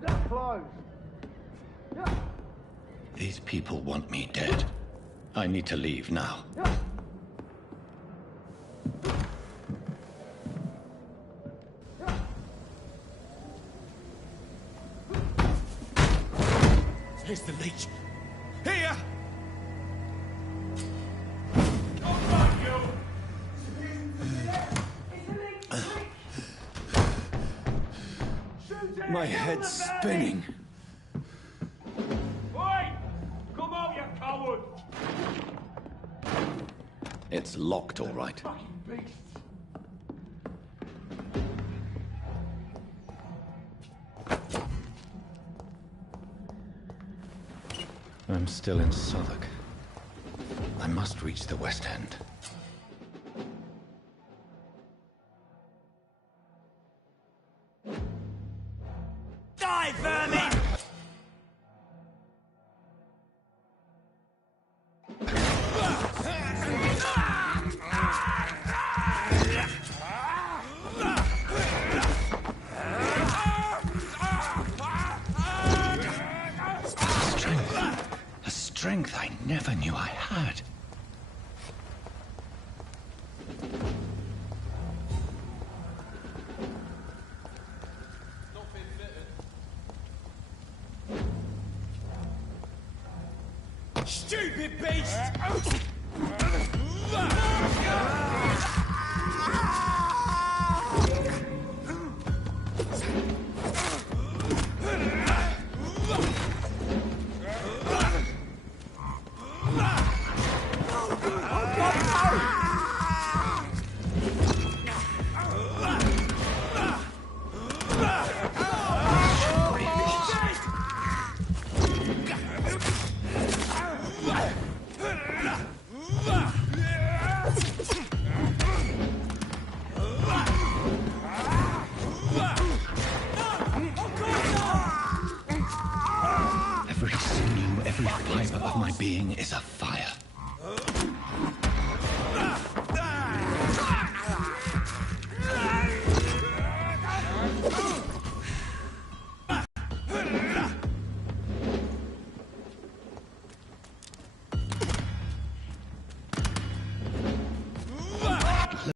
They're closed. These people want me dead. I need to leave now. Here's the leech. Here! My head's spinning. Oi! Come out, you coward! It's locked, all right. Fucking beasts! I'm still in Southwark. I must reach the West End. Die, vermin! A strength I never knew I had. Stupid beast! Every sinew, every fiber of my being is afire.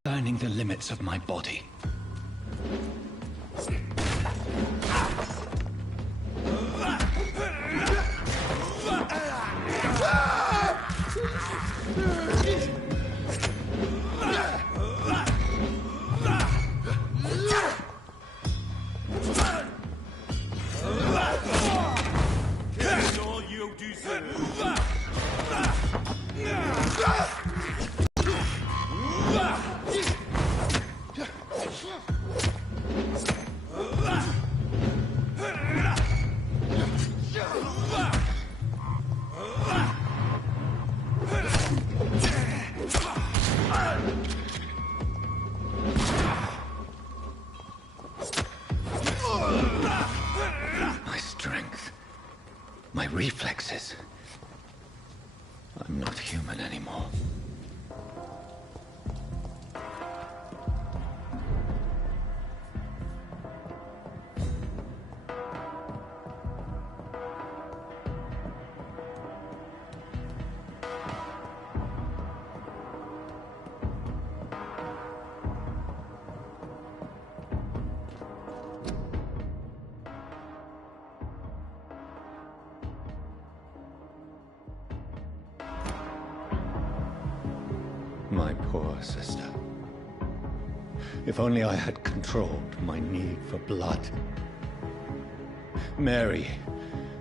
Learning the limits of my body. That's all you deserve. My strength. My reflexes. I'm not human anymore. My poor sister. If only I had controlled my need for blood. Mary,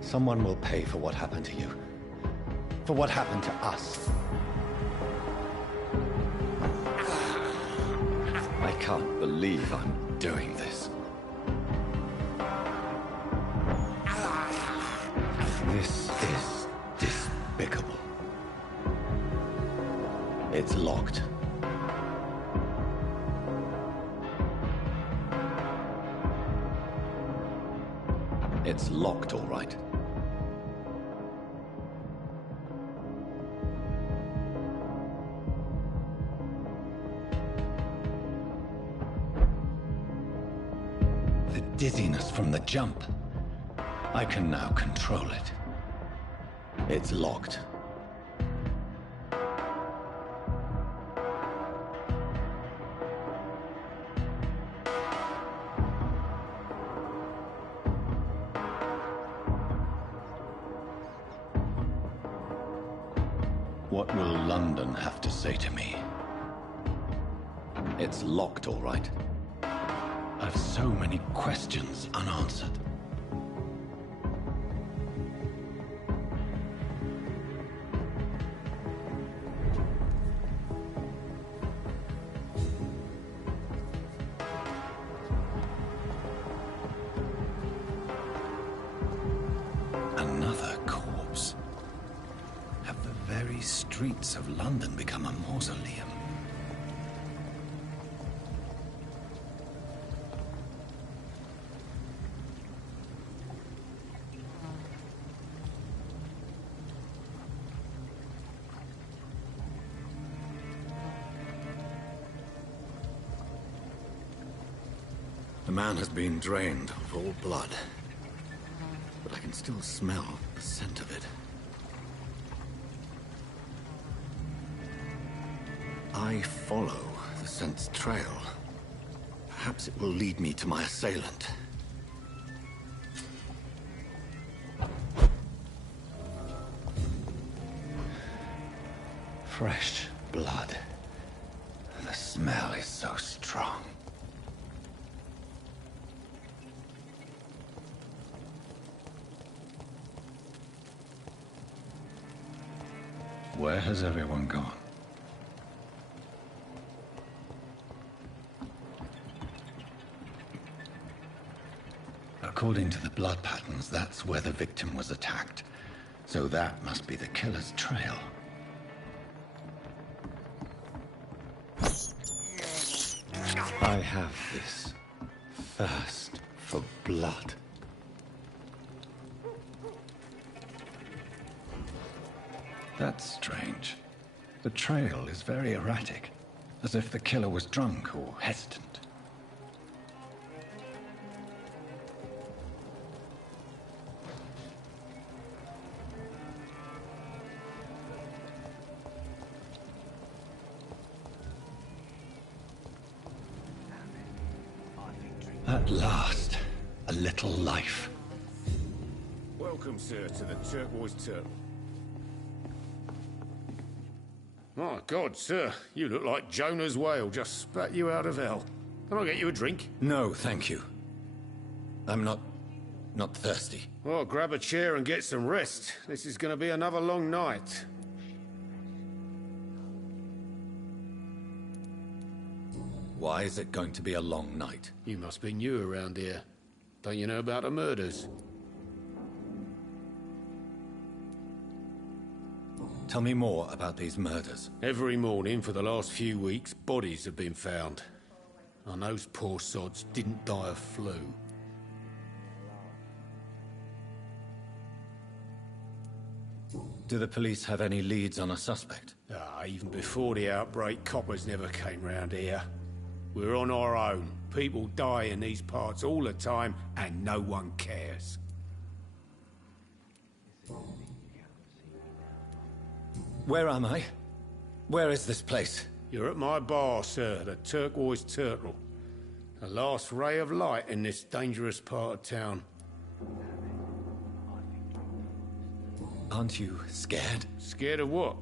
someone will pay for what happened to you. For what happened to us. I can't believe I'm doing this. This is despicable. It's locked. It's locked, all right. The dizziness from the jump. I can now control it. It's locked. What will London have to say to me? It's locked, all right. I've so many questions unanswered. Another corpse. Have the very streets of London become a mausoleum? The man has been drained of all blood, but I can still smell the scent of it. I follow the scent's trail. Perhaps it will lead me to my assailant. Fresh blood. The smell is so strong. Where has everyone gone? According to the blood patterns, that's where the victim was attacked. So that must be the killer's trail. I have this thirst for blood. That's strange. The trail is very erratic, as if the killer was drunk or hesitant. At last, a little life. Welcome, sir, to the Turquoise Turtle. My God, sir, you look like Jonah's whale just spat you out of hell. Can I get you a drink? No, thank you. I'm not thirsty. Well, grab a chair and get some rest. This is going to be another long night. Why is it going to be a long night? You must be new around here. Don't you know about the murders? Tell me more about these murders. Every morning for the last few weeks, bodies have been found. And those poor sods didn't die of flu. Do the police have any leads on a suspect? Even before the outbreak, coppers never came round here. We're on our own. People die in these parts all the time, and no one cares. Where am I? Where is this place? You're at my bar, sir, the Turquoise Turtle. The last ray of light in this dangerous part of town. Aren't you scared? Scared of what?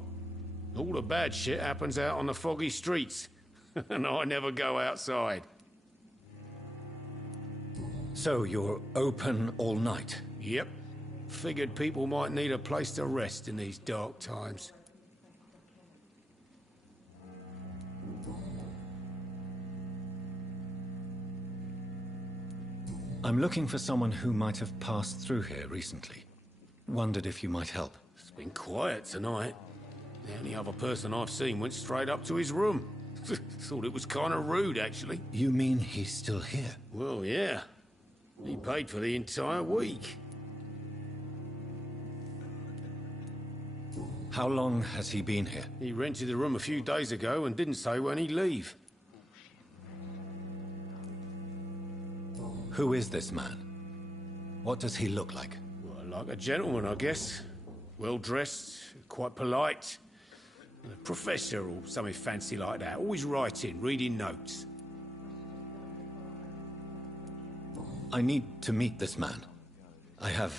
All the bad shit happens out on the foggy streets. And I never go outside. So you're open all night? Yep. Figured people might need a place to rest in these dark times. I'm looking for someone who might have passed through here recently. Wondered if you might help. It's been quiet tonight. The only other person I've seen went straight up to his room. Thought it was kind of rude, actually. You mean he's still here? Well, yeah. He paid for the entire week. How long has he been here? He rented the room a few days ago and didn't say when he'd leave. Who is this man? What does he look like? Well, like a gentleman, I guess. Well-dressed, quite polite. A professor or something fancy like that. Always writing, reading notes. I need to meet this man. I have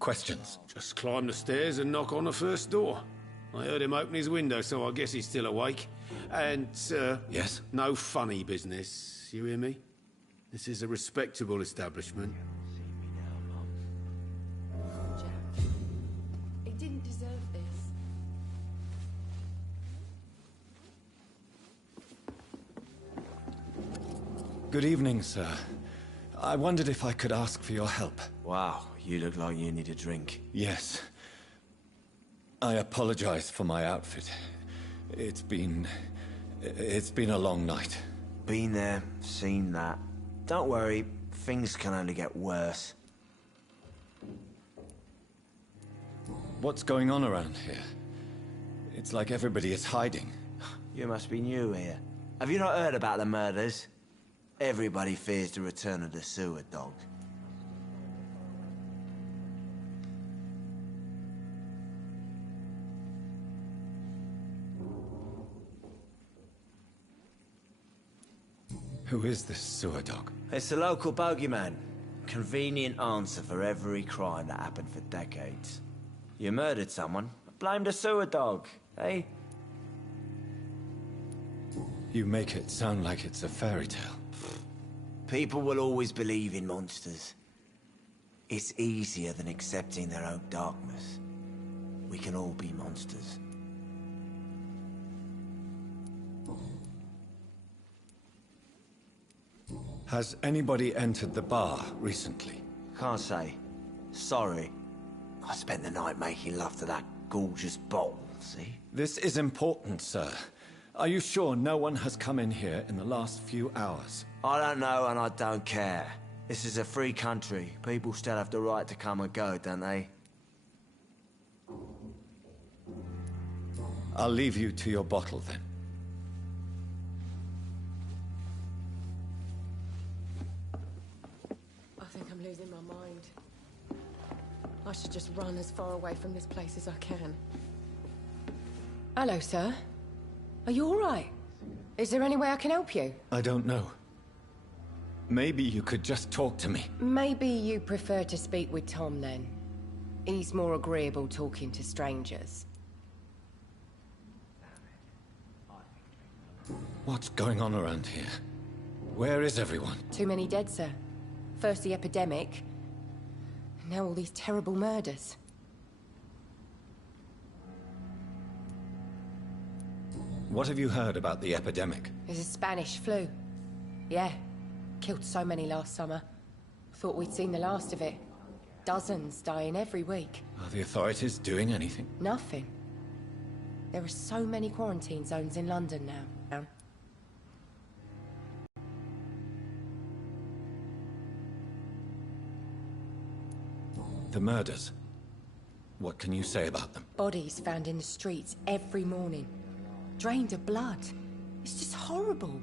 questions. Just climb the stairs and knock on the first door. I heard him open his window, so I guess he's still awake. And, Yes? no funny business, you hear me? This is a respectable establishment. Jack, he didn't deserve this. Good evening, sir. I wondered if I could ask for your help. Wow, you look like you need a drink. Yes. I apologize for my outfit. It's been a long night. Been there, seen that. Don't worry, things can only get worse. What's going on around here? It's like everybody is hiding. You must be new here. Have you not heard about the murders? Everybody fears the return of the sewer dog. Who is this sewer dog? It's the local bogeyman. Convenient answer for every crime that happened for decades. You murdered someone, blame the sewer dog, eh? You make it sound like it's a fairy tale. People will always believe in monsters. It's easier than accepting their own darkness. We can all be monsters. Has anybody entered the bar recently? Can't say. Sorry. I spent the night making love to that gorgeous bottle, see? This is important, sir. Are you sure no one has come in here in the last few hours? I don't know and I don't care. This is a free country. People still have the right to come and go, don't they? I'll leave you to your bottle then. I think I'm losing my mind. I should just run as far away from this place as I can. Hello, sir. Are you all right? Is there any way I can help you? I don't know. Maybe you could just talk to me. Maybe you prefer to speak with Tom, then. He's more agreeable talking to strangers. What's going on around here? Where is everyone? Too many dead, sir. First the epidemic, now all these terrible murders. What have you heard about the epidemic? There's a Spanish flu. Yeah. Killed so many last summer. Thought we'd seen the last of it. Dozens dying every week. Are the authorities doing anything? Nothing. There are so many quarantine zones in London now. The murders. What can you say about them? Bodies found in the streets every morning. Drained of blood. It's just horrible.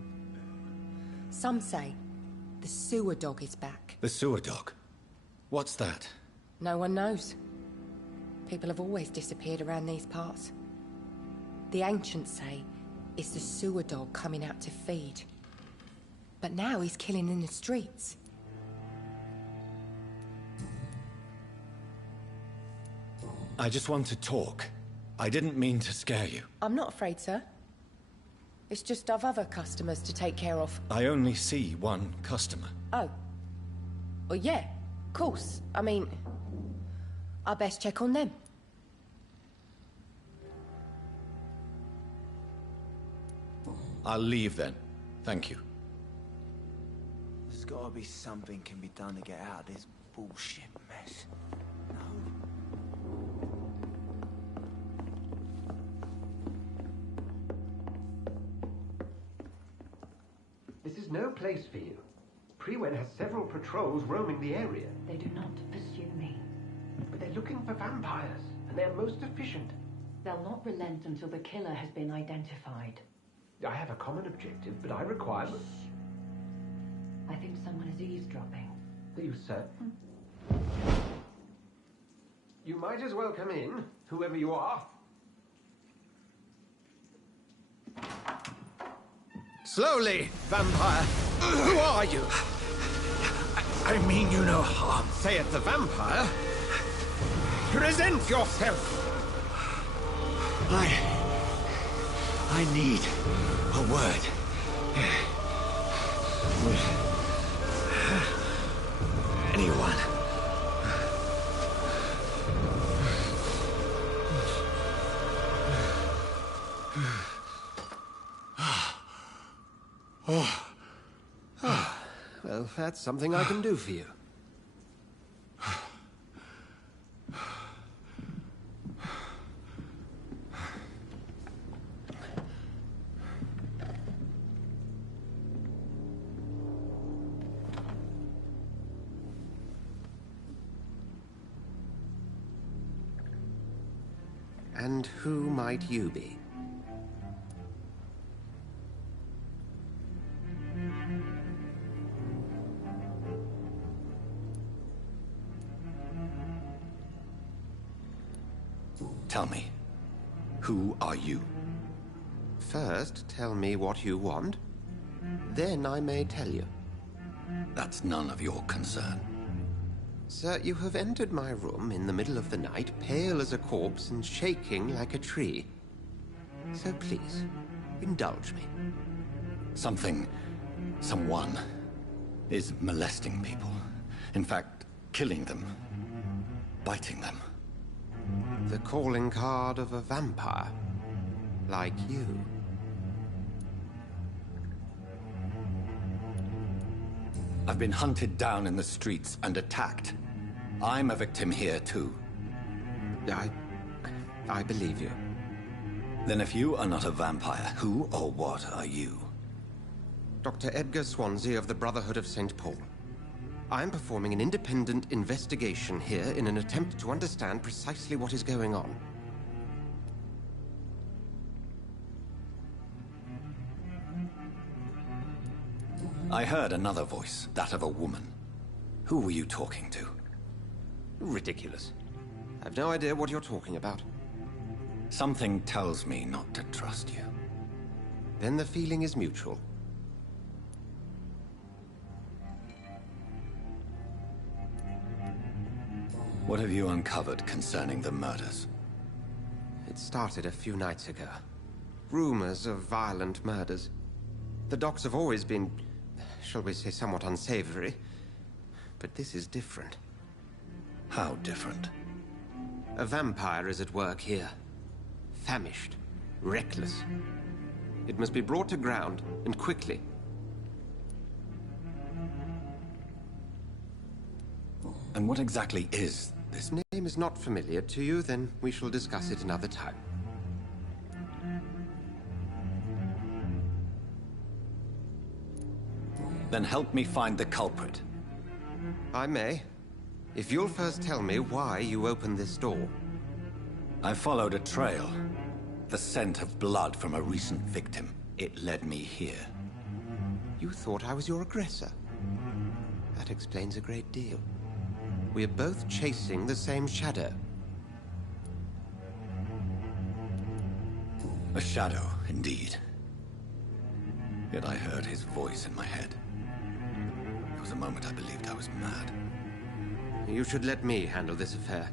Some say the sewer dog is back. The sewer dog? What's that? No one knows. People have always disappeared around these parts. The ancients say it's the sewer dog coming out to feed. But now he's killing in the streets. I just want to talk. I didn't mean to scare you. I'm not afraid, sir. It's just I've other customers to take care of. I only see one customer. Oh. Well, yeah, of course. I mean, I best check on them. I'll leave then. Thank you. There's gotta be something can be done to get out of this bullshit mess. No? This is no place for you. Prewen has several patrols roaming the area. They do not pursue me. But they're looking for vampires, and they're most efficient. They'll not relent until the killer has been identified. I have a common objective, but I require... I think someone is eavesdropping. Please, sir. You might as well come in, whoever you are. Slowly, vampire. Who are you? I mean you no harm. Say it, the vampire. Present yourself. I need a word. With anyone. Well, that's something I can do for you. And who might you be? Tell me, who are you? First, tell me what you want. Then I may tell you. That's none of your concern. Sir, you have entered my room in the middle of the night, pale as a corpse and shaking like a tree. So please, indulge me. Someone is molesting people. In fact, killing them. Biting them. The calling card of a vampire. Like you. I've been hunted down in the streets and attacked. I'm a victim here, too. I believe you. Then if you are not a vampire, who or what are you? Dr. Edgar Swansea of the Brotherhood of St. Paul. I'm performing an independent investigation here in an attempt to understand precisely what is going on. I heard another voice, that of a woman. Who were you talking to? Ridiculous. I've no idea what you're talking about. Something tells me not to trust you. Then the feeling is mutual. What have you uncovered concerning the murders? It started a few nights ago. Rumors of violent murders. The docks have always been, shall we say, somewhat unsavory. But this is different. How different? A vampire is at work here. Famished. Reckless. It must be brought to ground, and quickly. And what exactly is this? Name is not familiar to you, then we shall discuss it another time. Then help me find the culprit. I may. If you'll first tell me why you opened this door. I followed a trail. The scent of blood from a recent victim. It led me here. You thought I was your aggressor. That explains a great deal. We're both chasing the same shadow. A shadow, indeed. Yet I heard his voice in my head. There was a moment I believed I was mad. You should let me handle this affair.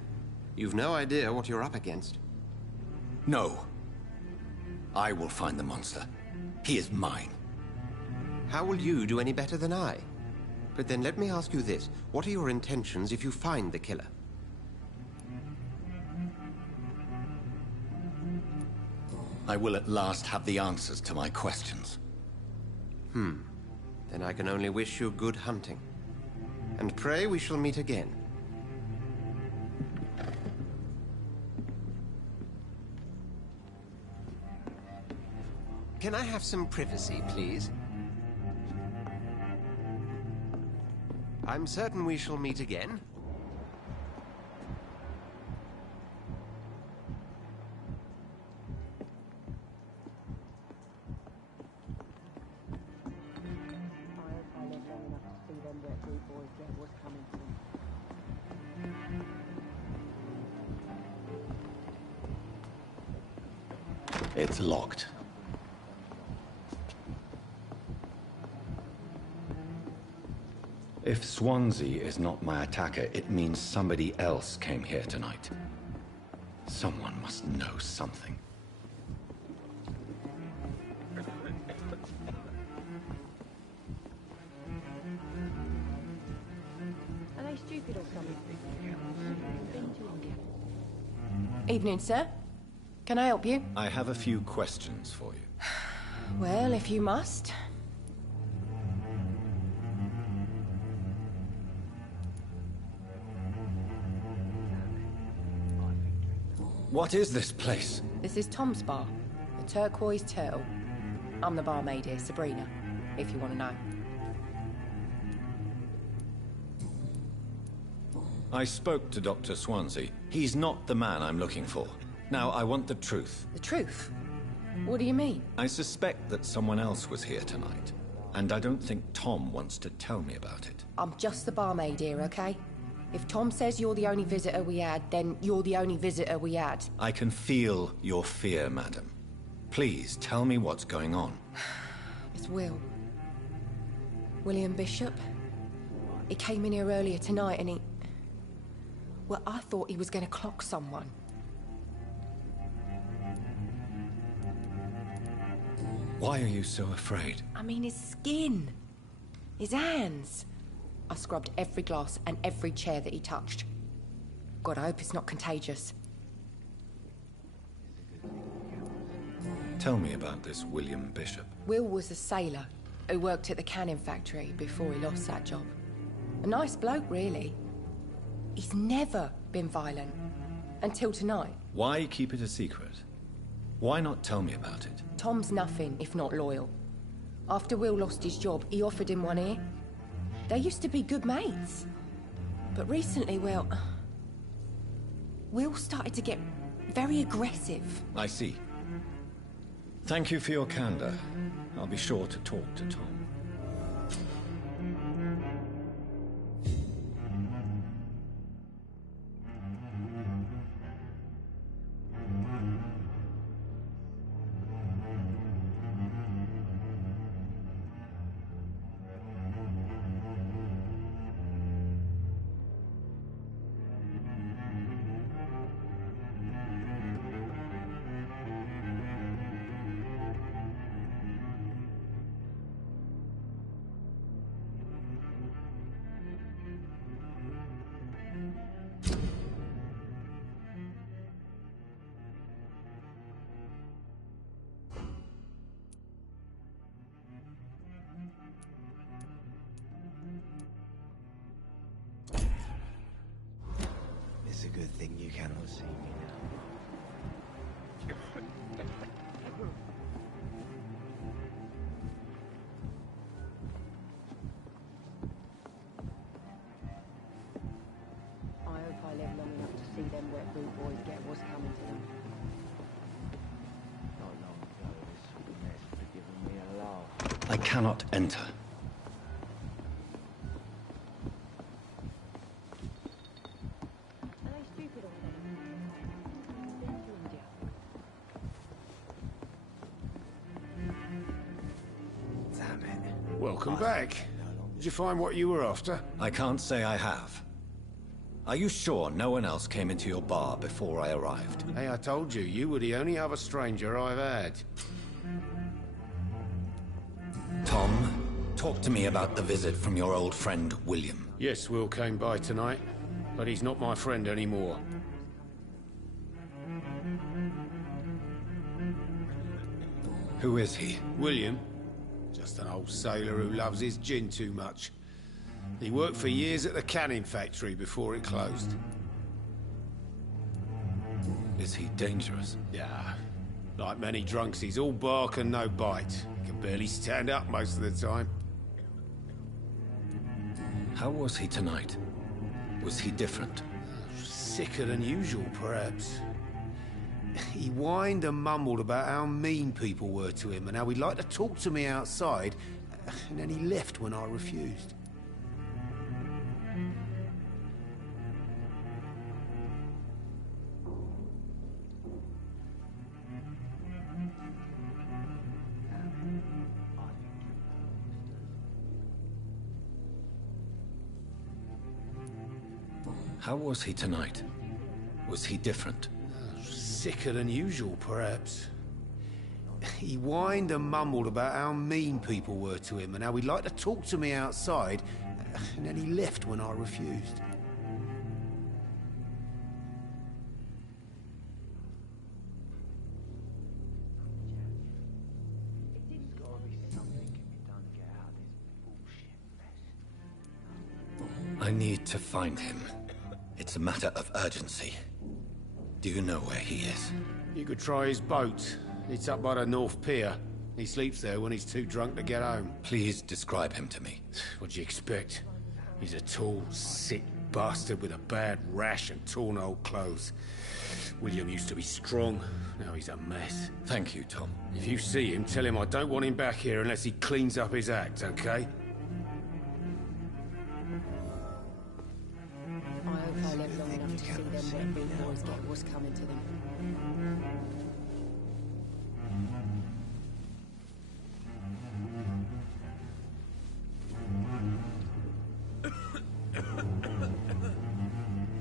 You've no idea what you're up against. No. I will find the monster. He is mine. How will you do any better than I? But then let me ask you this. What are your intentions if you find the killer? I will at last have the answers to my questions. Then I can only wish you good hunting. And pray we shall meet again. Can I have some privacy, please? I'm certain we shall meet again. I lived long enough to see them wet boys get what's coming. It's locked. If Swansea is not my attacker, it means somebody else came here tonight. Someone must know something. Are they stupid or something? Evening, sir. Can I help you? I have a few questions for you. Well, if you must. What is this place? This is Tom's bar, the Turquoise Turtle. I'm the barmaid here, Sabrina, if you want to know. I spoke to Dr. Swansea. He's not the man I'm looking for. Now, I want the truth. The truth? What do you mean? I suspect that someone else was here tonight, and I don't think Tom wants to tell me about it. I'm just the barmaid here, okay? If Tom says you're the only visitor we had, then you're the only visitor we had. I can feel your fear, madam. Please, tell me what's going on. It's Will. William Bishop. He came in here earlier tonight and he... Well, I thought he was going to clock someone. Why are you so afraid? I mean, his skin. His hands. I scrubbed every glass and every chair that he touched. God, I hope it's not contagious. Tell me about this William Bishop. Will was a sailor who worked at the canning factory before he lost that job. A nice bloke, really. He's never been violent. Until tonight. Why keep it a secret? Why not tell me about it? Tom's nothing if not loyal. After Will lost his job, he offered him one ear. They used to be good mates. But recently, well... Will started to get very aggressive. I see. Thank you for your candor. I'll be sure to talk to Tom. It's a good thing you cannot see me now. I hope I live long enough to see them wet boot boys get what's coming to them. Not long ago, this mess would have given me a laugh. I cannot enter. Are they stupid or something? Been to India. Damn it. Welcome back. Did you find what you were after? I can't say I have. Are you sure no one else came into your bar before I arrived? Hey, I told you, you were the only other stranger I've had. Tom, talk to me about the visit from your old friend, William. Yes, Will came by tonight, but he's not my friend anymore. Who is he? William? Just an old sailor who loves his gin too much. He worked for years at the canning factory before it closed. Is he dangerous? Yeah. Like many drunks, he's all bark and no bite. He can barely stand up most of the time. How was he tonight? Was he different? Sicker than usual, perhaps. He whined and mumbled about how mean people were to him and how he'd like to talk to me outside, and then he left when I refused. How was he tonight? Was he different? Sicker than usual, perhaps. He whined and mumbled about how mean people were to him and how he'd like to talk to me outside, and then he left when I refused. There's gotta be something can be done to get out of this bullshit mess. I need to find him. It's a matter of urgency. Do you know where he is? You could try his boat. It's up by the North Pier. He sleeps there when he's too drunk to get home. Please describe him to me. What'd you expect? He's a tall, sick bastard with a bad rash and torn old clothes. William used to be strong. Now he's a mess. Thank you, Tom. If you see him, tell him I don't want him back here unless he cleans up his act, okay? I hope I live long enough to see them wet big boys get what's coming to them.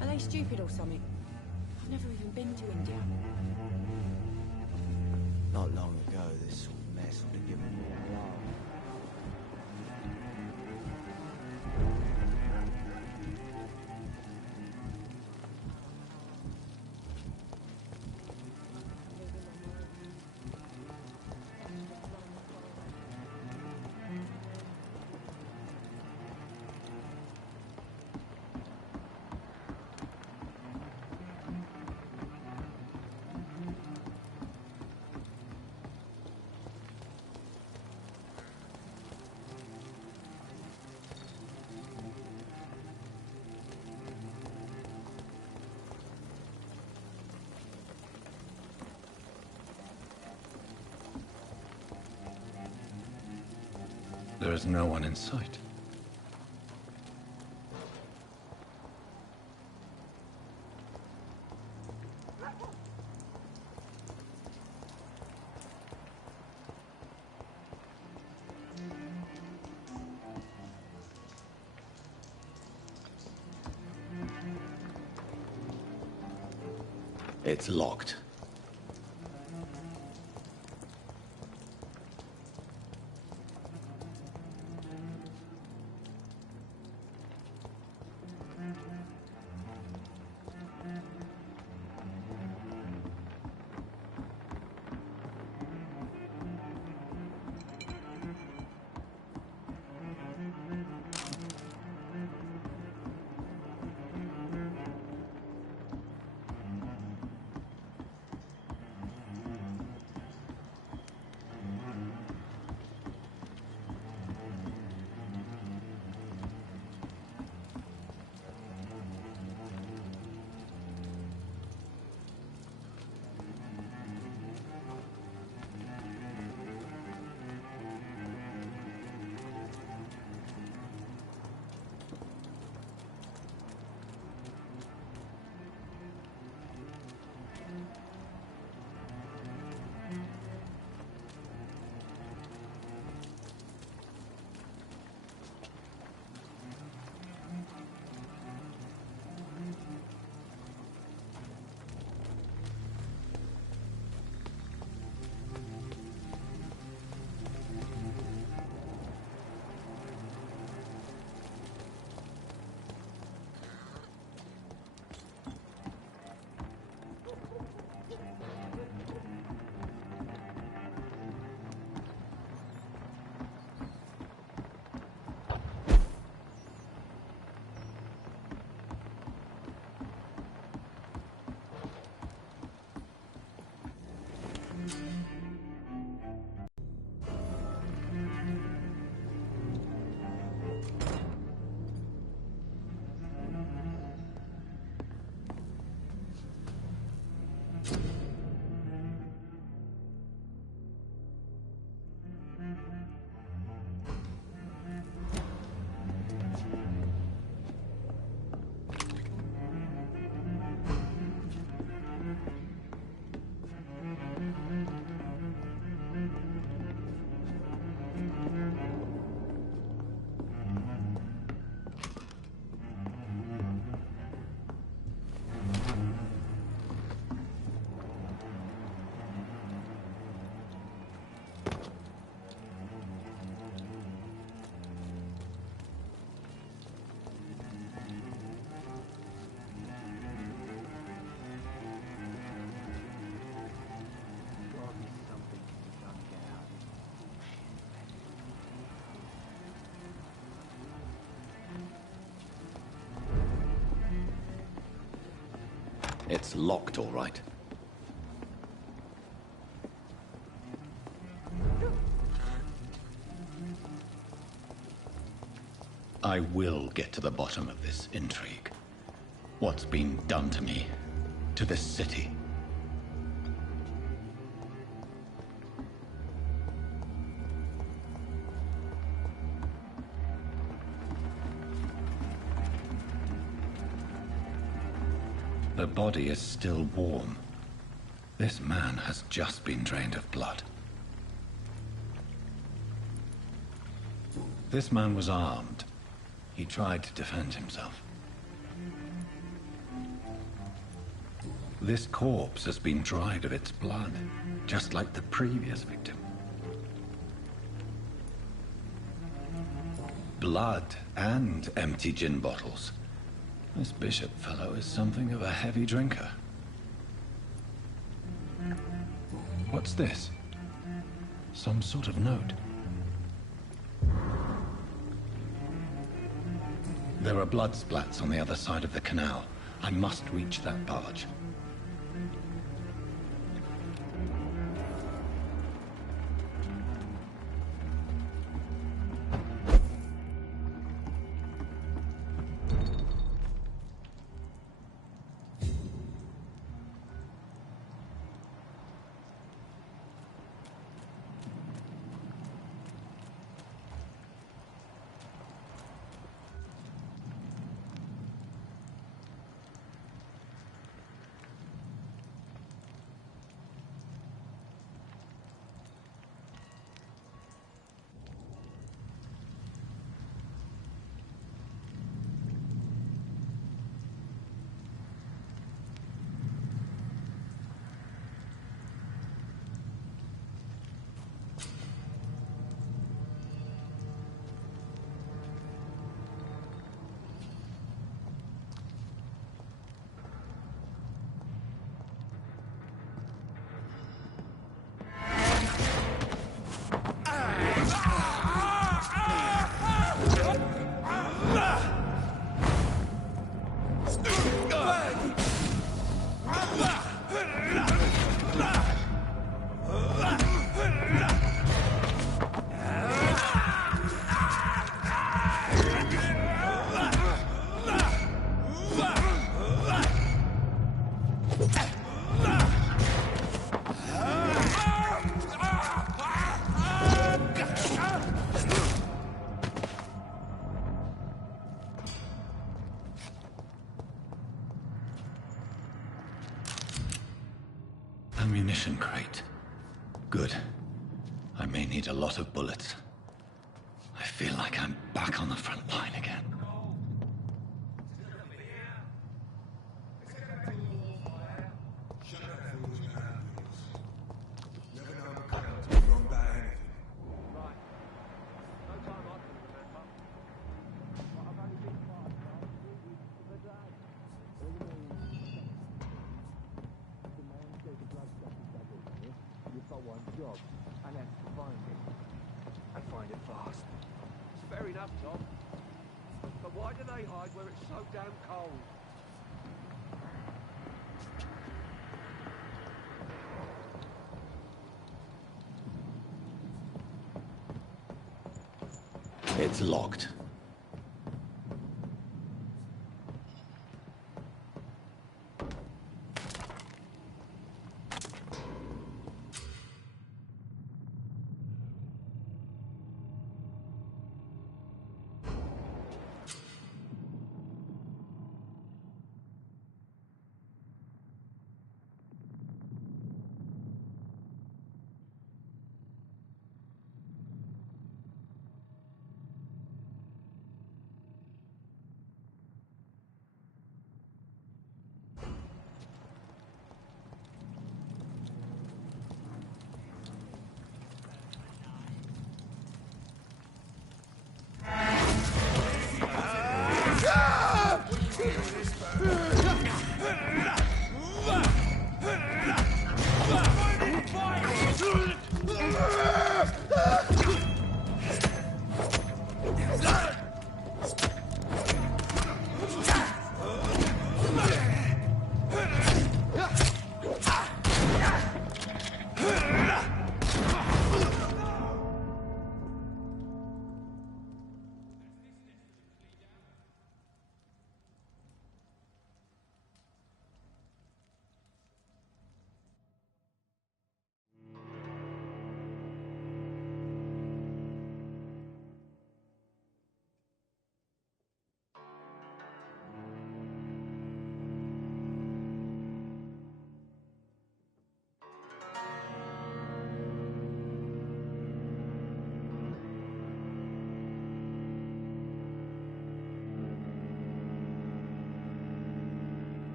Are they stupid or something? I've never even been to India. Not long ago, this sort of mess would have given me a laugh. There is no one in sight. It's locked. It's locked, all right. I will get to the bottom of this intrigue. What's been done to me, to this city. The body is still warm. This man has just been drained of blood. This man was armed. He tried to defend himself. This corpse has been dried of its blood, just like the previous victim. Blood and empty gin bottles. This bishop fellow is something of a heavy drinker. What's this? Some sort of note. There are blood splats on the other side of the canal. I must reach that barge. Ammunition crate. Good. I may need a lot of bullets. I feel like I'm back on the front line again. It's locked.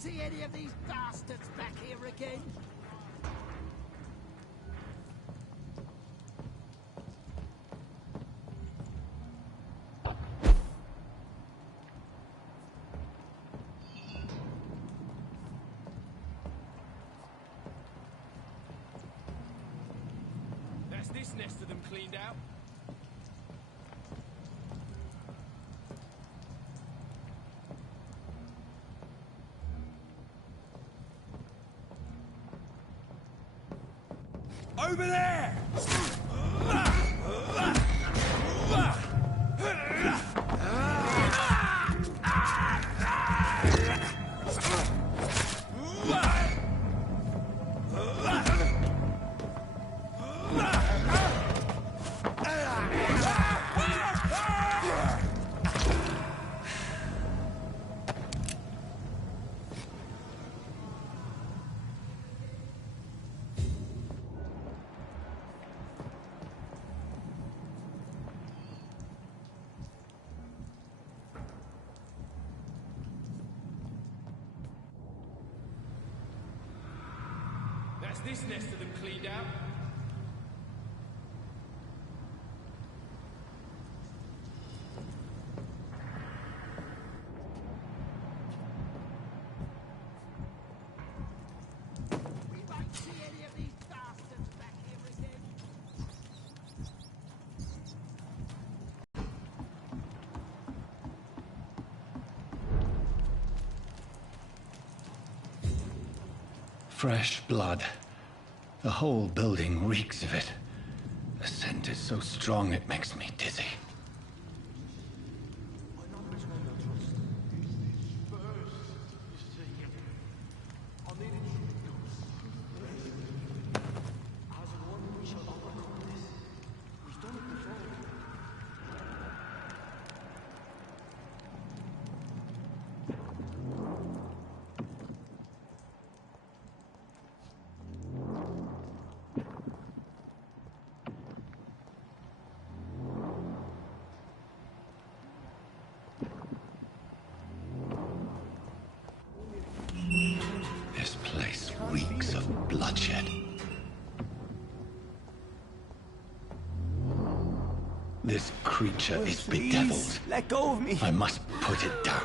see any of these bastards back here again? That's this nest of them cleaned out. Over there! That's this nest of them cleaned out. We won't see any of these bastards back here again. Fresh blood. The whole building reeks of it. The scent is so strong it makes me dizzy. This place reeks of bloodshed. This creature is bedeviled. Let go of me. I must put it down.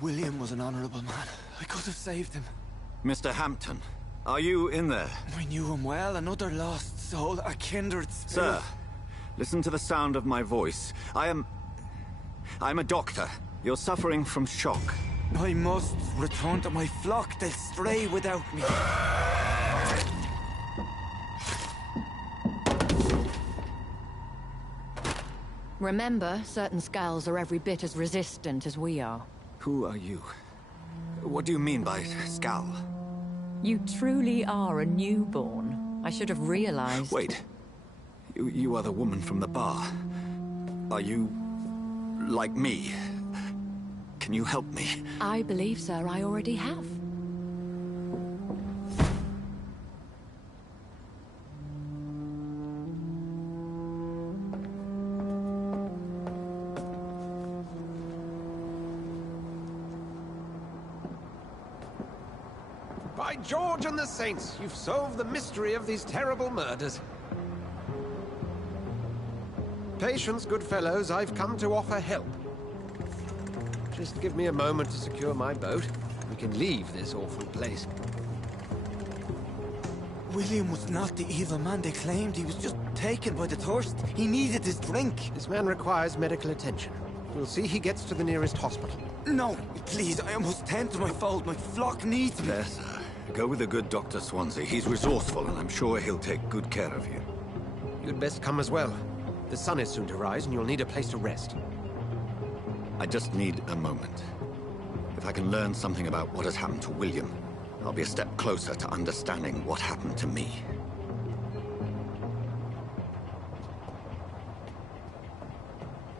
William was an honorable man. I could have saved him. Mr. Hampton, are you in there? I knew him well, another lost soul, a kindred spirit. Sir, listen to the sound of my voice. I'm a doctor. You're suffering from shock. I must return to my flock. They'll stray without me. Remember, certain skulls are every bit as resistant as we are. Who are you? What do you mean by Skal? You truly are a newborn. I should have realized. Wait. You are the woman from the bar. Are you... like me? Can you help me? I believe, sir, I already have. By George and the Saints, you've solved the mystery of these terrible murders. Patience, good fellows, I've come to offer help. Just give me a moment to secure my boat. We can leave this awful place. William was not the evil man they claimed. He was just taken by the thirst. He needed his drink. This man requires medical attention. We'll see he gets to the nearest hospital. No, please, I must tend to my fold. My flock needs me. There, sir. Go with the good Dr. Swansea. He's resourceful, and I'm sure he'll take good care of you. You'd best come as well. The sun is soon to rise, and you'll need a place to rest. I just need a moment. If I can learn something about what has happened to William, I'll be a step closer to understanding what happened to me.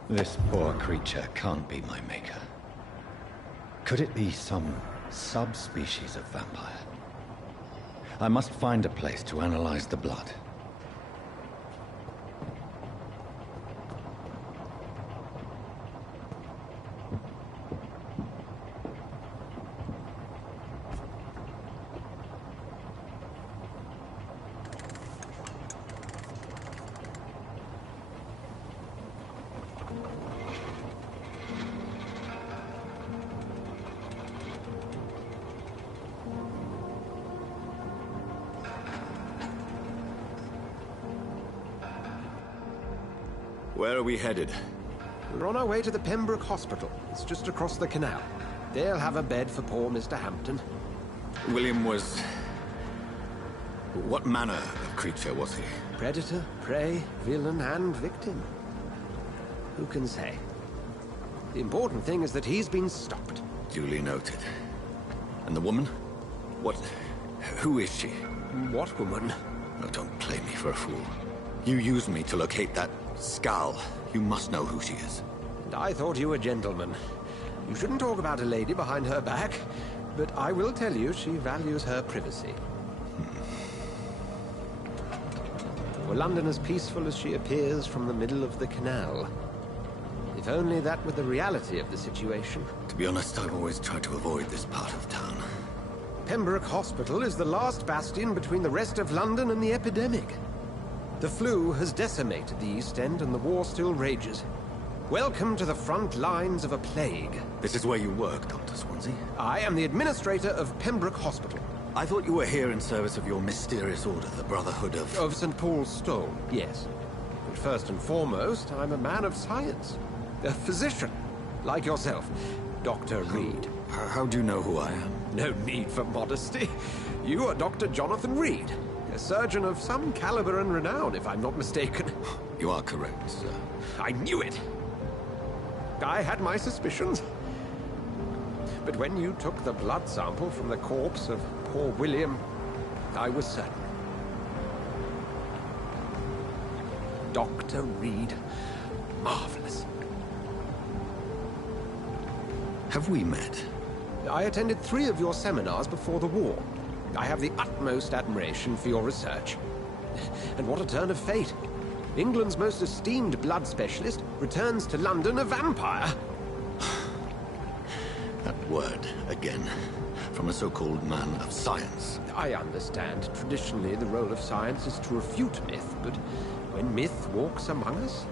This poor creature can't be my maker. Could it be some subspecies of vampire? I must find a place to analyze the blood. Where are we headed? We're on our way to the Pembroke Hospital. It's just across the canal. They'll have a bed for poor Mr. Hampton. William was... What manner of creature was he? Predator, prey, villain, and victim. Who can say? The important thing is that he's been stopped. Duly noted. And the woman? What... Who is she? What woman? Oh, don't play me for a fool. You used me to locate that skull. You must know who she is. And I thought you a gentleman. You shouldn't talk about a lady behind her back, but I will tell you she values her privacy. Were London as peaceful as she appears from the middle of the canal? If only that were the reality of the situation. To be honest, I've always tried to avoid this part of town. Pembroke Hospital is the last bastion between the rest of London and the epidemic. The flu has decimated the East End and the war still rages. Welcome to the front lines of a plague. This is where you work, Dr. Swansea? I am the administrator of Pembroke Hospital. I thought you were here in service of your mysterious order, the Brotherhood of... Of St. Paul's Stone, yes. But first and foremost, I'm a man of science. A physician, like yourself, Dr. Reed. How do you know who I am? No need for modesty. You are Dr. Jonathan Reed, a surgeon of some caliber and renown, if I'm not mistaken. You are correct, sir. I knew it! I had my suspicions. But when you took the blood sample from the corpse of poor William, I was certain. Dr. Reed. Marvelous. Have we met? I attended 3 of your seminars before the war. I have the utmost admiration for your research. And what a turn of fate. England's most esteemed blood specialist returns to London a vampire. That word, again, from a so-called man of science. I understand. Traditionally, the role of science is to refute myth, but when myth walks among us,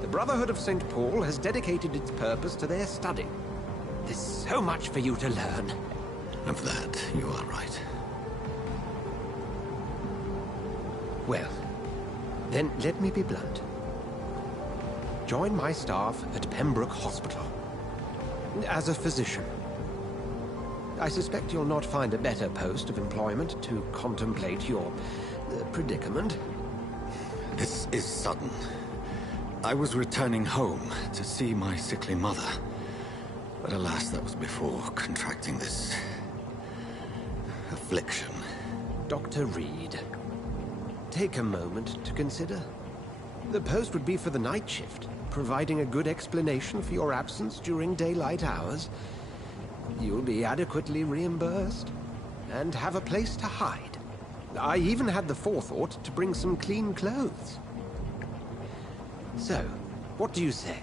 the Brotherhood of St. Paul has dedicated its purpose to their study. There's so much for you to learn. Of that, you are right. Well, then let me be blunt. Join my staff at Pembroke Hospital. As a physician. I suspect you'll not find a better post of employment to contemplate your predicament. This is sudden. I was returning home to see my sickly mother. But alas, that was before contracting this... affliction. Dr. Reed, take a moment to consider. The post would be for the night shift, providing a good explanation for your absence during daylight hours. You'll be adequately reimbursed, and have a place to hide. I even had the forethought to bring some clean clothes. So, what do you say?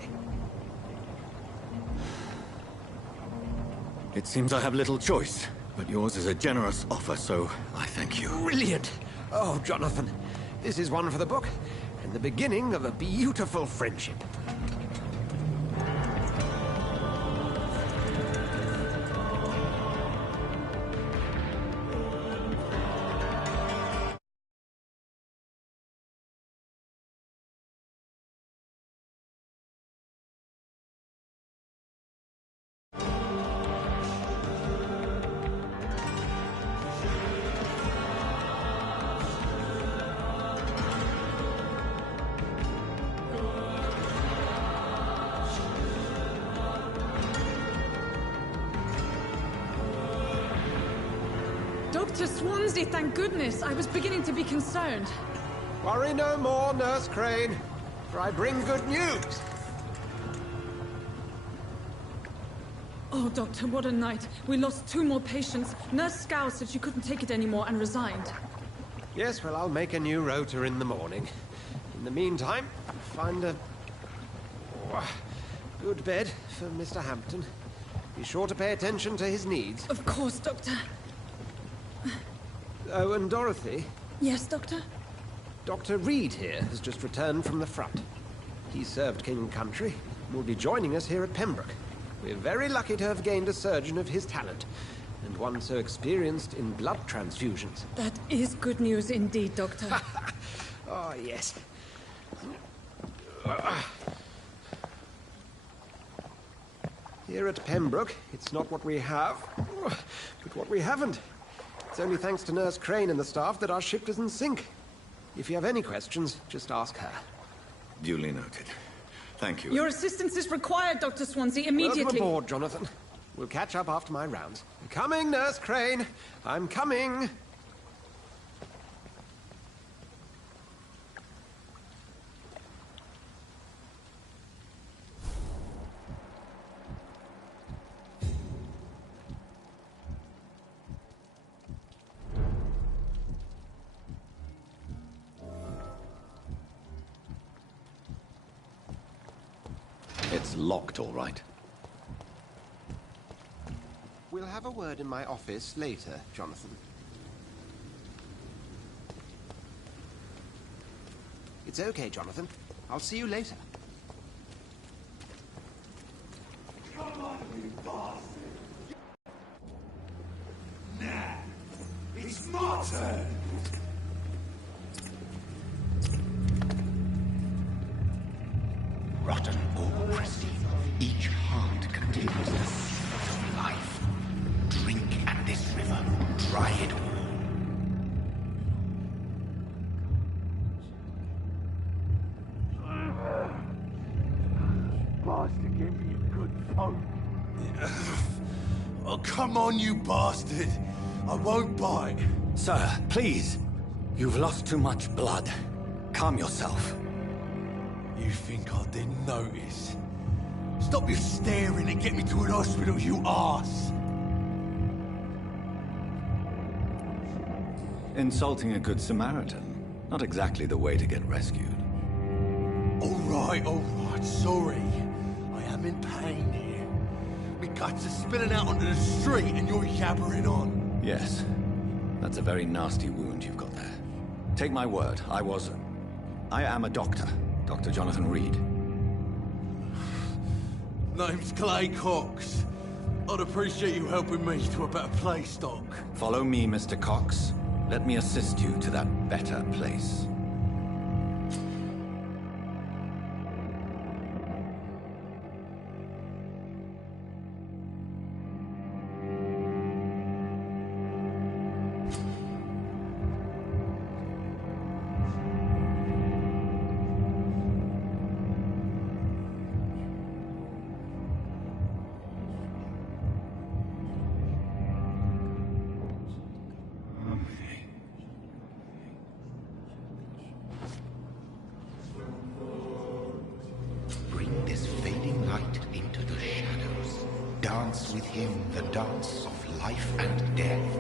It seems I have little choice. but yours is a generous offer, so I thank you. Brilliant! Oh, Jonathan, this is one for the book, and the beginning of a beautiful friendship. Dr. Swansea, thank goodness. I was beginning to be concerned. Worry no more, Nurse Crane, for I bring good news. Oh, Doctor, what a night. We lost 2 more patients. Nurse Scow said she couldn't take it anymore and resigned. Yes, well, I'll make a new rota in the morning. In the meantime, find a good bed for Mr. Hampton. Be sure to pay attention to his needs. Of course, Doctor. Oh, and Dorothy? Yes, Doctor? Dr. Reed here has just returned from the front. He served King and Country and will be joining us here at Pembroke. We're very lucky to have gained a surgeon of his talent, and one so experienced in blood transfusions. That is good news indeed, Doctor. Oh, yes. Here at Pembroke, it's not what we have, but what we haven't. It's only thanks to Nurse Crane and the staff that our ship doesn't sink. If you have any questions, just ask her. Duly noted. Thank you. Your assistance is required, Dr. Swansea, immediately. Welcome aboard, Jonathan. We'll catch up after my rounds. I'm coming, Nurse Crane. I'm coming. It's locked, all right. We'll have a word in my office later, Jonathan. It's okay, Jonathan. I'll see you later. Come on, you bastard! Now, it's my turn! Rotten or pristine, each heart contains the seeds of life. Drink at this river, try it all. Bastard gave me a good poke. Oh, come on, you bastard! I won't bite. Sir, please. You've lost too much blood. Calm yourself. You think I didn't notice? Stop your staring and get me to an hospital, you arse! Insulting a good Samaritan. Not exactly the way to get rescued. All right, sorry. I am in pain here. My guts are spilling out onto the street and you're yabbering on. Yes. That's a very nasty wound you've got there. Take my word, I am a doctor. Dr. Jonathan Reed. Name's Clay Cox. I'd appreciate you helping me to a better place, Doc. Follow me, Mr. Cox. Let me assist you to that better place. Bring this fading light into the shadows. Dance with him the dance of life and death.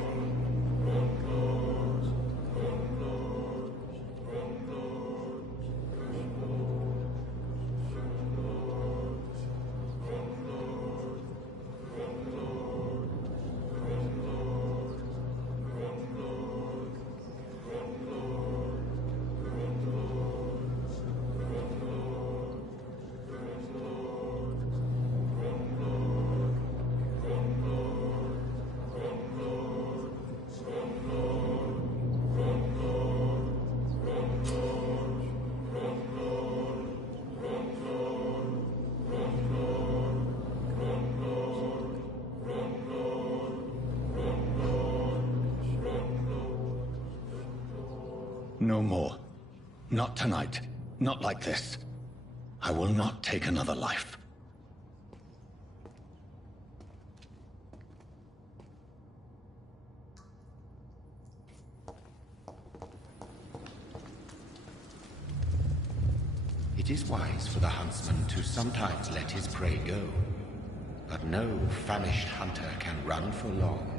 No more. Not tonight. Not like this. I will not take another life. It is wise for the huntsman to sometimes let his prey go. But no famished hunter can run for long.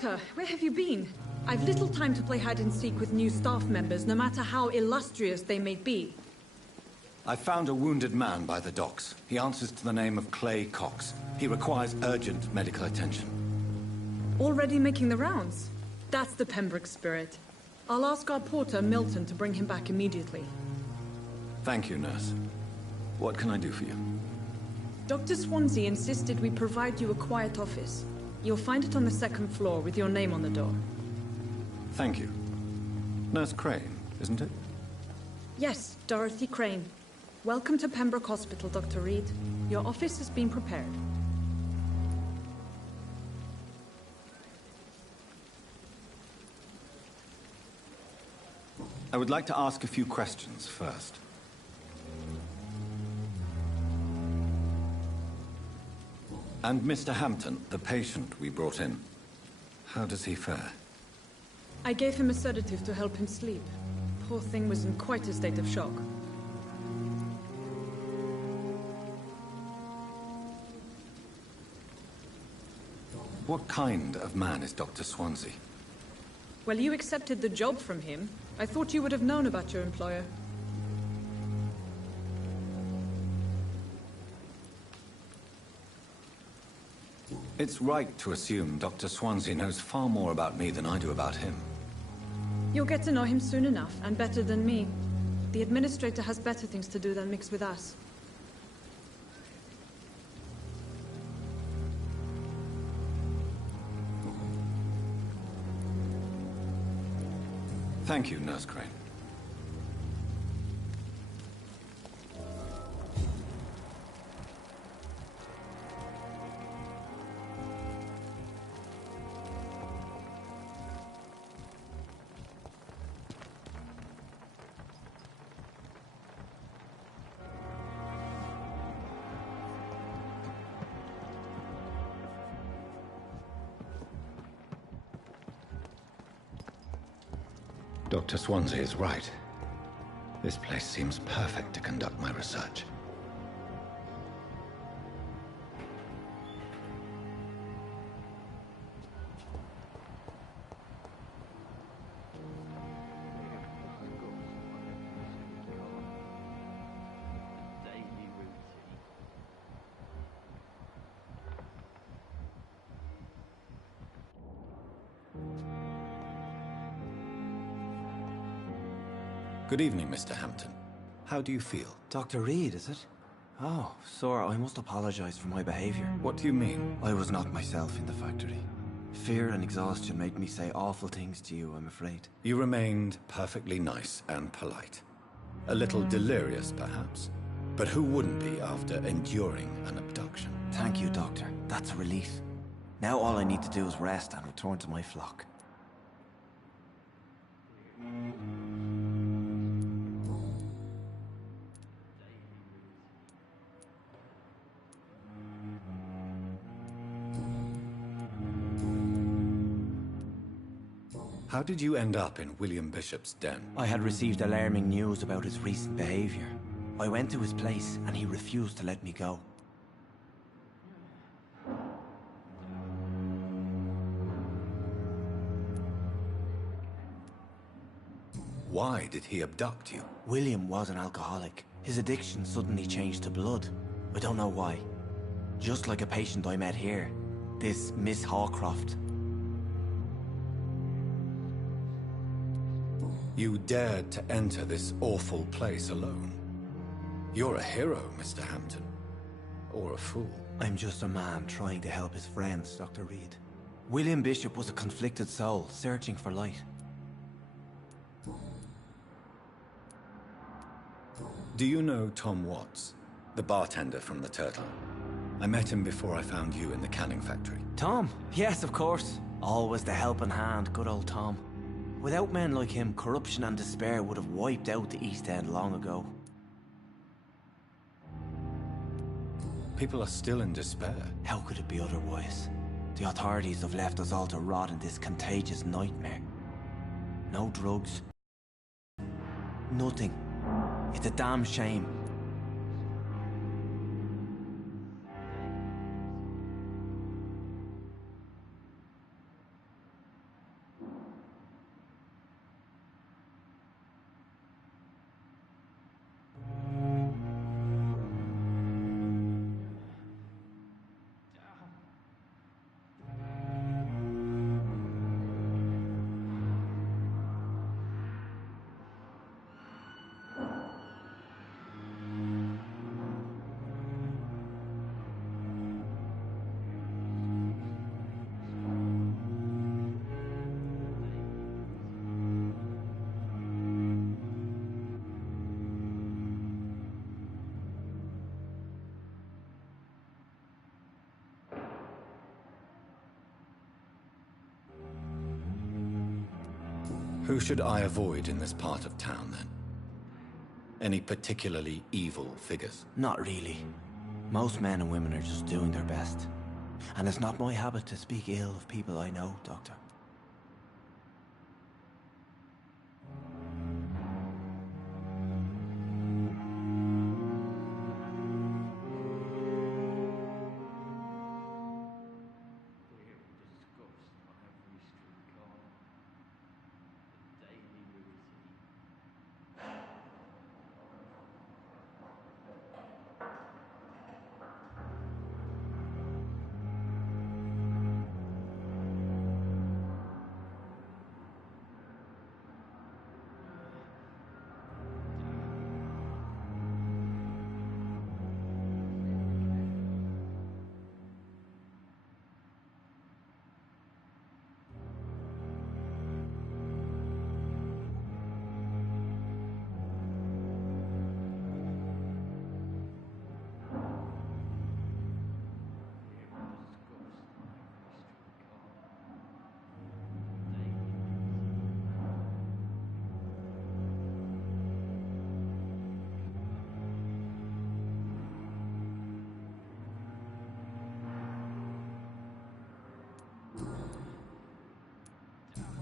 Doctor, where have you been? I've little time to play hide and seek with new staff members, no matter how illustrious they may be. I found a wounded man by the docks. He answers to the name of Clay Cox. He requires urgent medical attention. Already making the rounds? That's the Pembroke spirit. I'll ask our porter, Milton, to bring him back immediately. Thank you, nurse. What can I do for you? Dr. Swansea insisted we provide you a quiet office. You'll find it on the second floor with your name on the door. Thank you. Nurse Crane, isn't it? Yes, Dorothy Crane. Welcome to Pembroke Hospital, Dr. Reed. Your office has been prepared. I would like to ask a few questions first. And Mr. Hampton, the patient we brought in, how does he fare? I gave him a sedative to help him sleep. Poor thing was in quite a state of shock. What kind of man is Dr. Swansea? Well, you accepted the job from him. I thought you would have known about your employer. It's right to assume Dr. Swansea knows far more about me than I do about him. You'll get to know him soon enough, and better than me. The administrator has better things to do than mix with us. Thank you, Nurse Crane. Dr. Swansea is right. This place seems perfect to conduct my research. Good evening, Mr. Hampton. How do you feel? Dr. Reed, is it? Oh, sir, I must apologize for my behavior. What do you mean? I was not myself in the factory. Fear and exhaustion made me say awful things to you, I'm afraid. You remained perfectly nice and polite. A little delirious, perhaps. But who wouldn't be after enduring an abduction? Thank you, Doctor. That's a relief. Now all I need to do is rest and return to my flock. How did you end up in William Bishop's den? I had received alarming news about his recent behavior. I went to his place and he refused to let me go. Why did he abduct you? William was an alcoholic. His addiction suddenly changed to blood. I don't know why. Just like a patient I met here. This Miss Hawcroft. You dared to enter this awful place alone. You're a hero, Mr. Hampton. Or a fool. I'm just a man trying to help his friends, Dr. Reed. William Bishop was a conflicted soul, searching for light. Do you know Tom Watts, the bartender from the Turtle? I met him before I found you in the canning factory. Tom? Yes, of course. Always the helping hand, good old Tom. Without men like him, corruption and despair would have wiped out the East End long ago. People are still in despair. How could it be otherwise? The authorities have left us all to rot in this contagious nightmare. No drugs. Nothing. It's a damn shame. Who should I avoid in this part of town, then? Any particularly evil figures? Not really. Most men and women are just doing their best. And it's not my habit to speak ill of people I know, Doctor.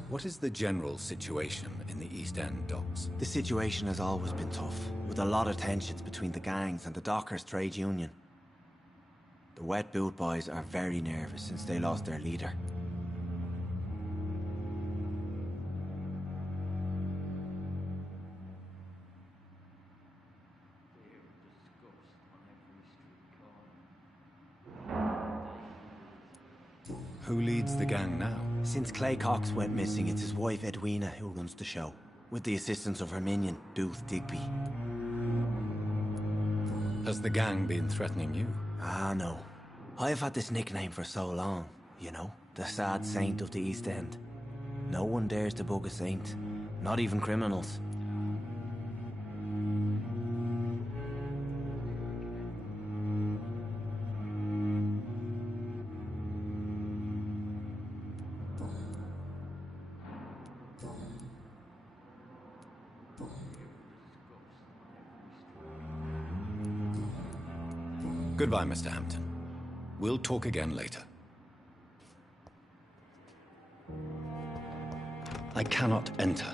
What is the general situation in the East End docks? The situation has always been tough, with a lot of tensions between the gangs and the dockers' trade union. The Wet Boot Boys are very nervous since they lost their leader. Who leads the gang now? Since Clay Cox went missing, it's his wife Edwina who runs the show, with the assistance of her minion, Booth Digby. Has the gang been threatening you? Ah, no. I've had this nickname for so long, you know, the sad saint of the East End. No one dares to bug a saint, not even criminals. Goodbye, Mr. Hampton. We'll talk again later. I cannot enter.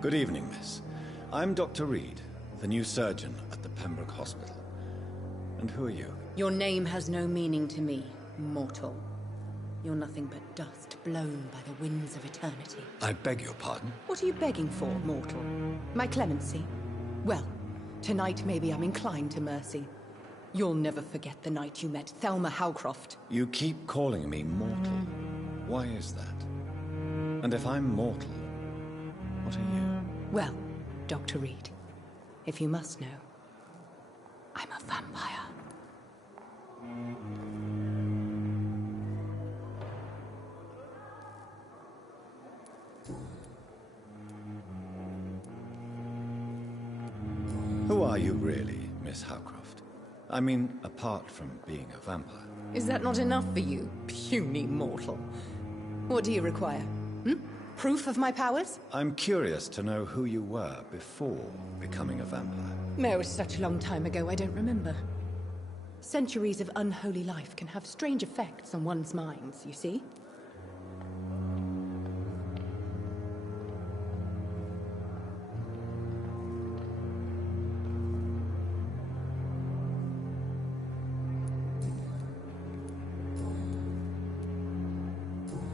Good evening, miss. I'm Dr. Reed, the new surgeon at the Pembroke Hospital. And who are you? Your name has no meaning to me, mortal. You're nothing but dust blown by the winds of eternity. I beg your pardon? What are you begging for, mortal? My clemency? Well, tonight maybe I'm inclined to mercy. You'll never forget the night you met Thelma Howcroft. You keep calling me mortal. Why is that? And if I'm mortal, What are you? Well, Dr. Reed, if you must know, I'm a vampire. Who are you really, Miss Howcroft? I mean, apart from being a vampire. Is that not enough for you, puny mortal? What do you require? Proof of my powers? I'm curious to know who you were before becoming a vampire. No, it's such a long time ago, I don't remember. Centuries of unholy life can have strange effects on one's minds, you see?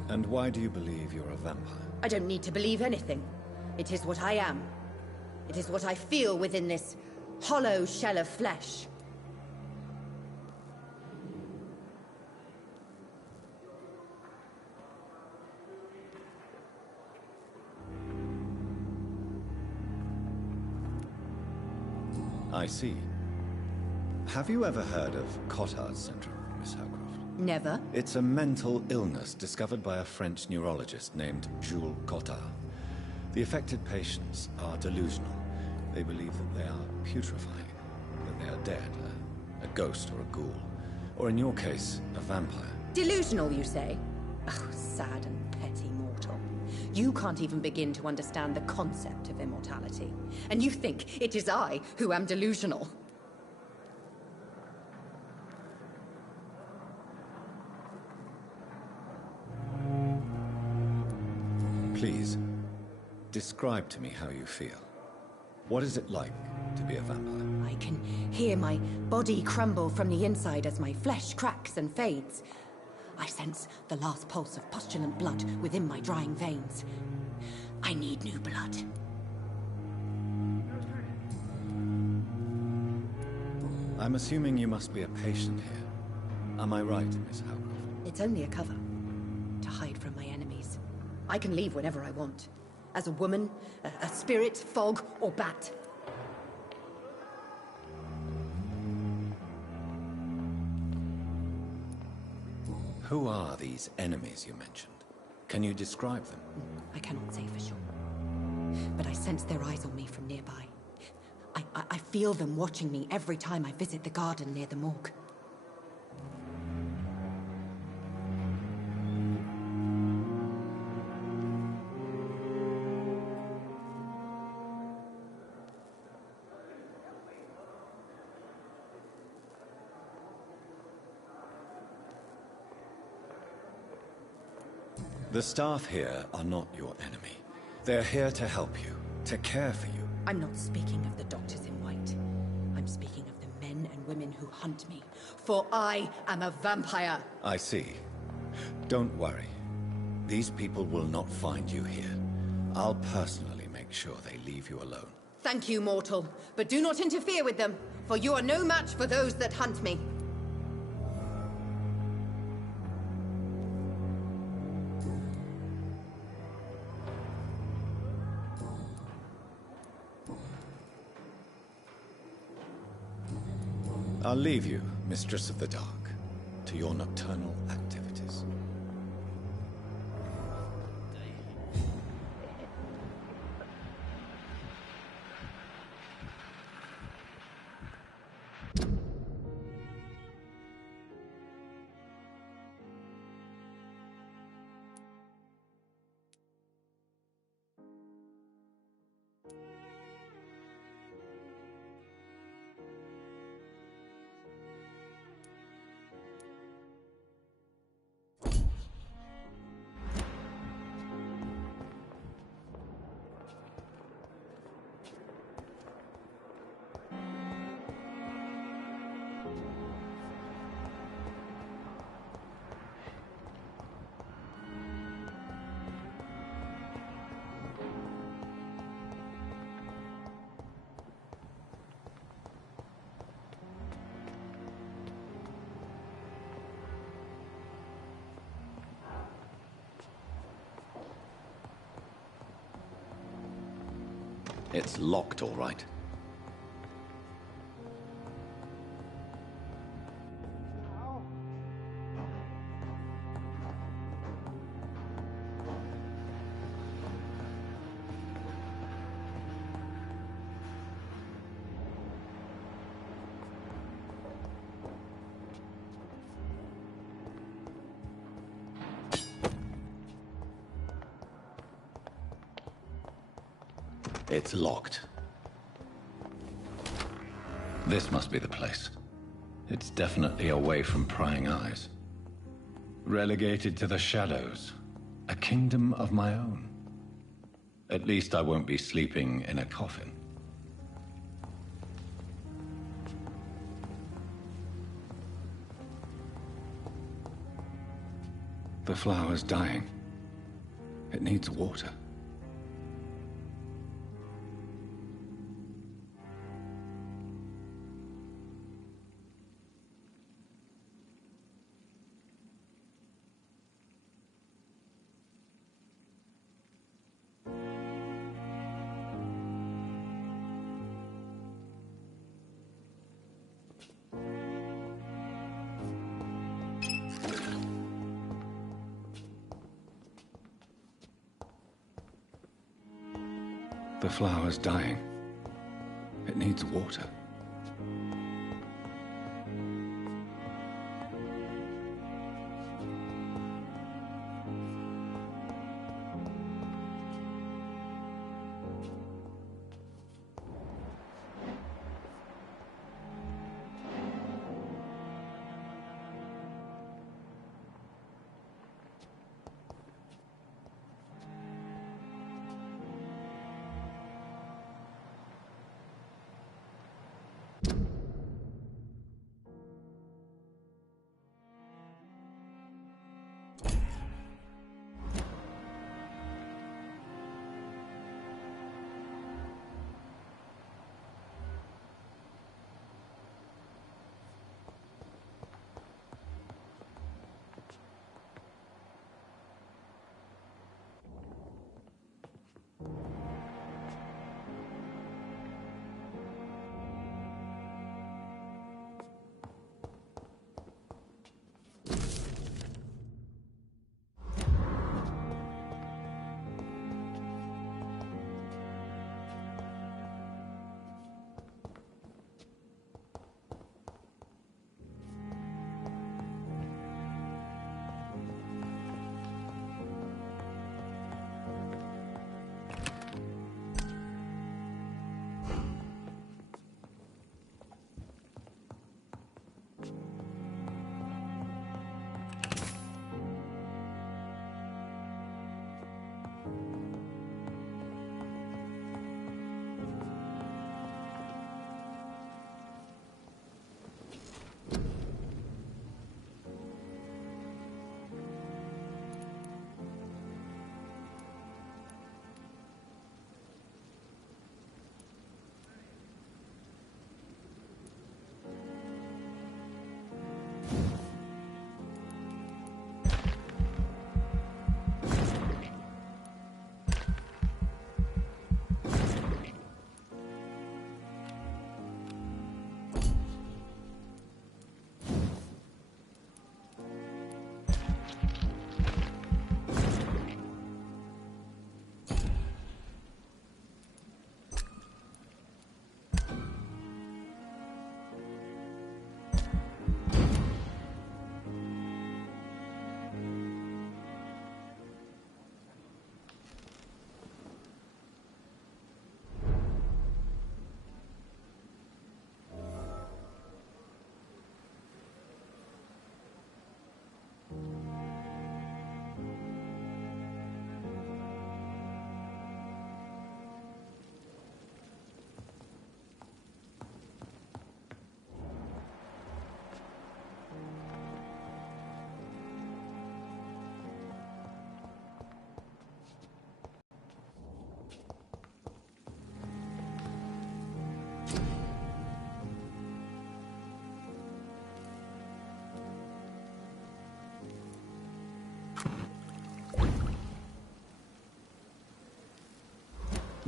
And why do you believe you're a vampire? I don't need to believe anything. It is what I am. It is what I feel within this hollow shell of flesh. I see. Have you ever heard of Cotard's syndrome, Miss Howcroft? Never. It's a mental illness discovered by a French neurologist named Jules Cotard. The affected patients are delusional. They believe that they are putrefying, that they are dead, a ghost or a ghoul, or in your case, a vampire. Delusional, you say? Oh, sad and petty mortal. You can't even begin to understand the concept of immortality. And you think it is I who am delusional. Please, describe to me how you feel. What is it like to be a vampire? I can hear my body crumble from the inside as my flesh cracks and fades. I sense the last pulse of pustulant blood within my drying veins. I need new blood. I'm assuming you must be a patient here. Am I right, Miss Howcroft? It's only a cover. To hide from my enemies. I can leave whenever I want. As a woman, a spirit, fog, or bat. Who are these enemies you mentioned? Can you describe them? I cannot say for sure. But I sense their eyes on me from nearby. I feel them watching me every time I visit the garden near the morgue. The staff here are not your enemy. They're here to help you, to care for you. I'm not speaking of the doctors in white. I'm speaking of the men and women who hunt me. For I am a vampire. I see. Don't worry. These people will not find you here. I'll personally make sure they leave you alone. Thank you, mortal. But do not interfere with them, for you are no match for those that hunt me. I'll leave you, Mistress of the Dark, to your nocturnal activities. It's locked, all right. It's locked. This must be the place. It's definitely away from prying eyes. Relegated to the shadows. A kingdom of my own. At least I won't be sleeping in a coffin. The flower's dying. It needs water. The flower's dying. It needs water.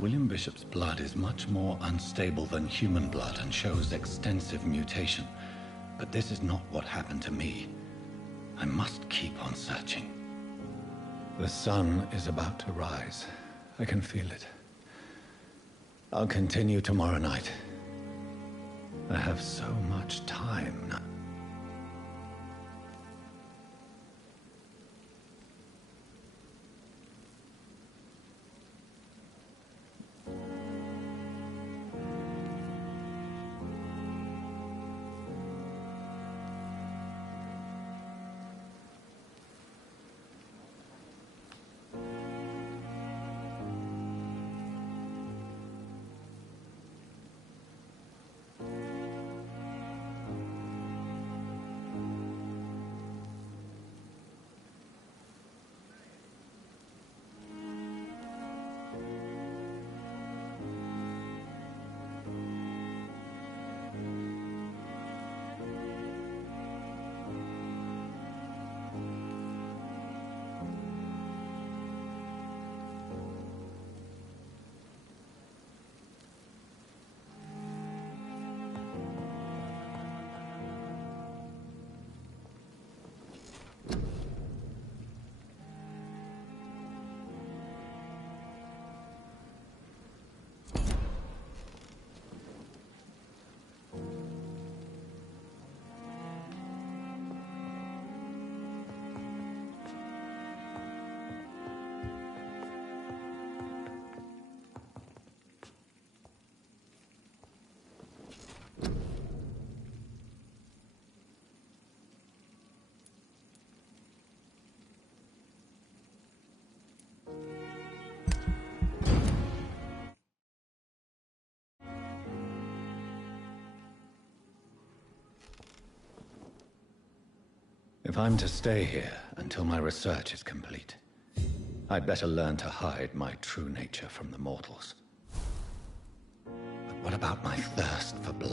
William Bishop's blood is much more unstable than human blood and shows extensive mutation. But this is not what happened to me. I must keep on searching. The sun is about to rise. I can feel it. I'll continue tomorrow night. I have so much time now. If I'm to stay here until my research is complete, I'd better learn to hide my true nature from the mortals. But what about my thirst for blood?